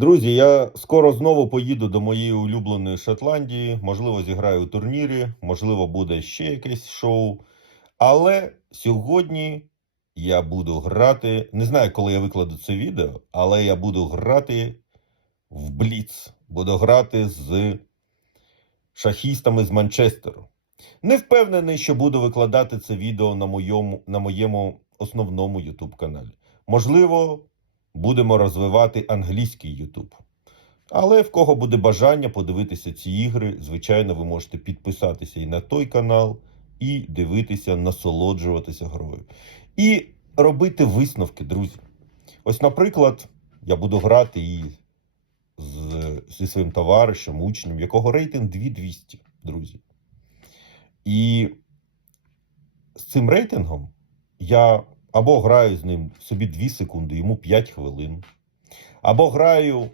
Друзі, я скоро знову поїду до моєї улюбленої Шотландії. Можливо, зіграю у турнірі, можливо, буде ще якесь шоу. Але сьогодні я буду грати. Не знаю, коли я викладу це відео, але я буду грати в Бліц. Буду грати з шахістами з Манчестеру. Не впевнений, що буду викладати це відео на моєму, на моєму основному YouTube каналі. Можливо, будемо розвивати англійський YouTube. Але в кого буде бажання подивитися ці ігри, звичайно, ви можете підписатися і на той канал, і дивитися, насолоджуватися грою. І робити висновки, друзі. Ось, наприклад, я буду грати і з, зі своїм товаришем, учнем, якого рейтинг 2200, друзі. І з цим рейтингом я або граю з ним собі 2 секунди, йому 5 хвилин, або граю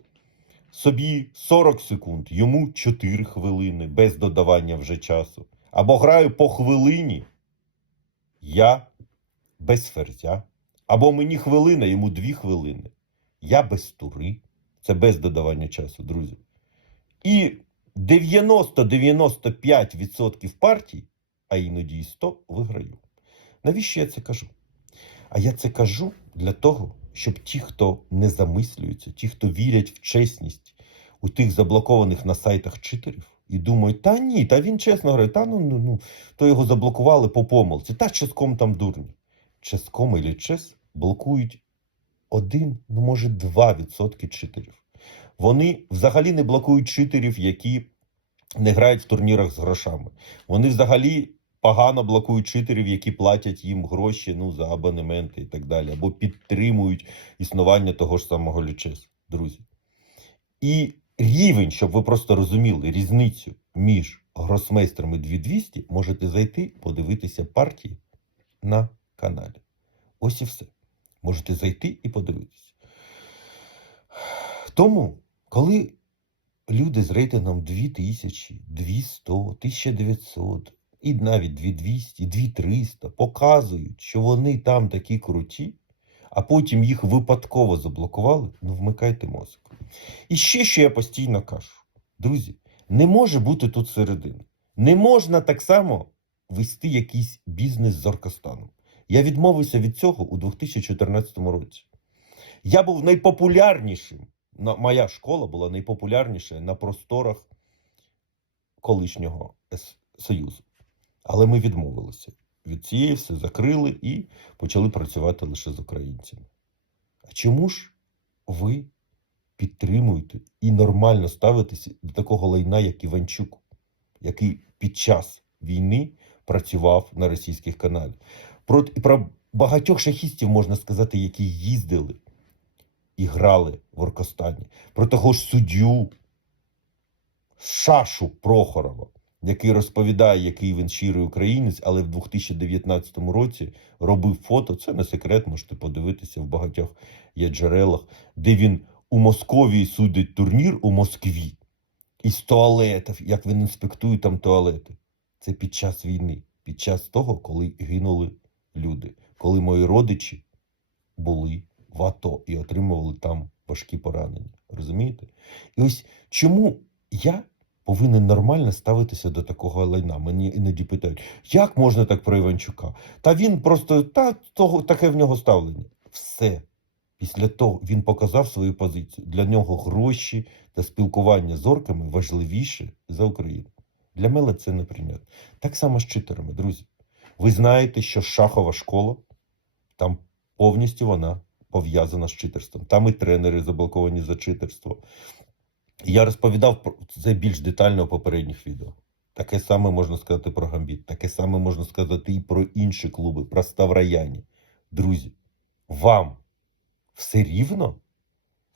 собі 40 секунд, йому 4 хвилини без додавання вже часу, або граю по хвилині, я без ферзя, або мені хвилина, йому 2 хвилини. Я без тури, це без додавання часу, друзі. І 90-95% партій, а іноді і 100 виграю. Навіщо я це кажу? А я це кажу для того, щоб ті, хто не замислюються, ті, хто вірять в чесність у тих заблокованих на сайтах читерів, і думають, та ні, та він чесно грає, та ну, ну, ну, то його заблокували по помилці, та ческом там дурні. Ческом і чес блокують один, ну може 2% читерів. Вони взагалі не блокують читерів, які не грають в турнірах з грошами. Вони взагалі погано блокують читерів, які платять їм гроші ну, за абонементи і так далі, або підтримують існування того ж самого лічес, друзі. І рівень, щоб ви просто розуміли різницю між гросмейстерами 2200, можете зайти, подивитися партії на каналі. Ось і все. Можете зайти і подивитися. Тому, коли люди з рейтингом 2000, 200, 1900 і навіть 2200, 2300 показують, що вони там такі круті, а потім їх випадково заблокували, ну вмикайте мозок. І ще, що я постійно кажу, друзі, не може бути тут середини. Не можна так само вести якийсь бізнес з Оркостаном. Я відмовився від цього у 2014 році. Я був найпопулярнішим. Моя школа була найпопулярніша на просторах колишнього Союзу. Але ми відмовилися від цієї, все закрили і почали працювати лише з українцями. А чому ж ви підтримуєте і нормально ставитеся до такого лайна, як Іванчук, який під час війни працював на російських каналах? Про, про багатьох шахістів можна сказати, які їздили і грали в Оркостані. Про того ж суддю Шашу Прохорова, який розповідає, який він щирий українець, але в 2019 році робив фото. Це не секрет, можете подивитися в багатьох є джерелах, де він у Московії судить турнір у Москві із туалетів, як він інспектує там туалети. Це під час війни, під час того, коли гинули люди, коли мої родичі були в АТО і отримували там важкі поранення. Розумієте? І ось чому я повинен нормально ставитися до такого лайна. Мені іноді питають, як можна так про Іванчука? Та він просто та того таке в нього ставлення. Все. Після того він показав свою позицію. Для нього гроші та спілкування з орками важливіше за Україну. Для мене це неприйнятно. Так само з читерами, друзі. Ви знаєте, що шахова школа там повністю вона пов'язана з читерством. Там і тренери заблоковані за читерство. Я розповідав про це більш детально у попередніх відео. Таке саме можна сказати про Гамбіт, таке саме можна сказати і про інші клуби, про Ставраяні. Друзі, вам все рівно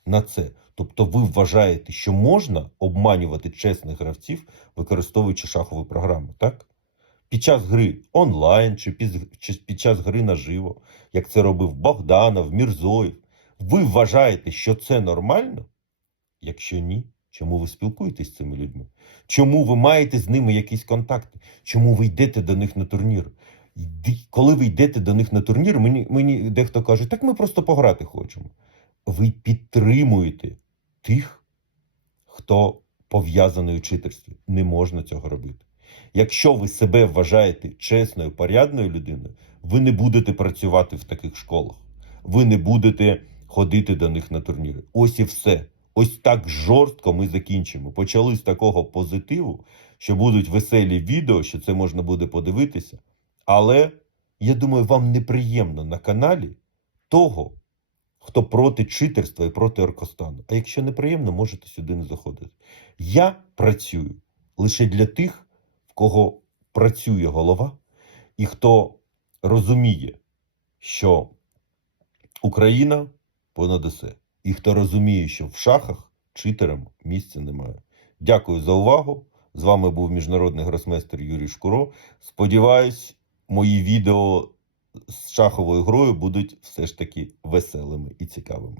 на це? Тобто ви вважаєте, що можна обманювати чесних гравців, використовуючи шахові програми, так? Під час гри онлайн чи під, чи під час гри наживо, як це робив Богданов, Мірзоєв. Ви вважаєте, що це нормально? Якщо ні, чому ви спілкуєтесь з цими людьми? Чому ви маєте з ними якісь контакти? Чому ви йдете до них на турнір? Коли ви йдете до них на турнір, мені, мені дехто каже, так ми просто пограти хочемо. Ви підтримуєте тих, хто пов'язаний у читерстві. Не можна цього робити. Якщо ви себе вважаєте чесною, порядною людиною, ви не будете працювати в таких школах. Ви не будете ходити до них на турніри. Ось і все. Ось так жорстко ми закінчимо. Почали з такого позитиву, що будуть веселі відео, що це можна буде подивитися. Але я думаю, вам неприємно на каналі того, хто проти читерства і проти Оркостану. А якщо неприємно, можете сюди не заходити. Я працюю лише для тих, в кого працює голова, і хто розуміє, що Україна понад усе. І хто розуміє, що в шахах читерам місця немає. Дякую за увагу. З вами був міжнародний гросмейстер Юрій Шкуро. Сподіваюсь, мої відео з шаховою грою будуть все ж таки веселими і цікавими.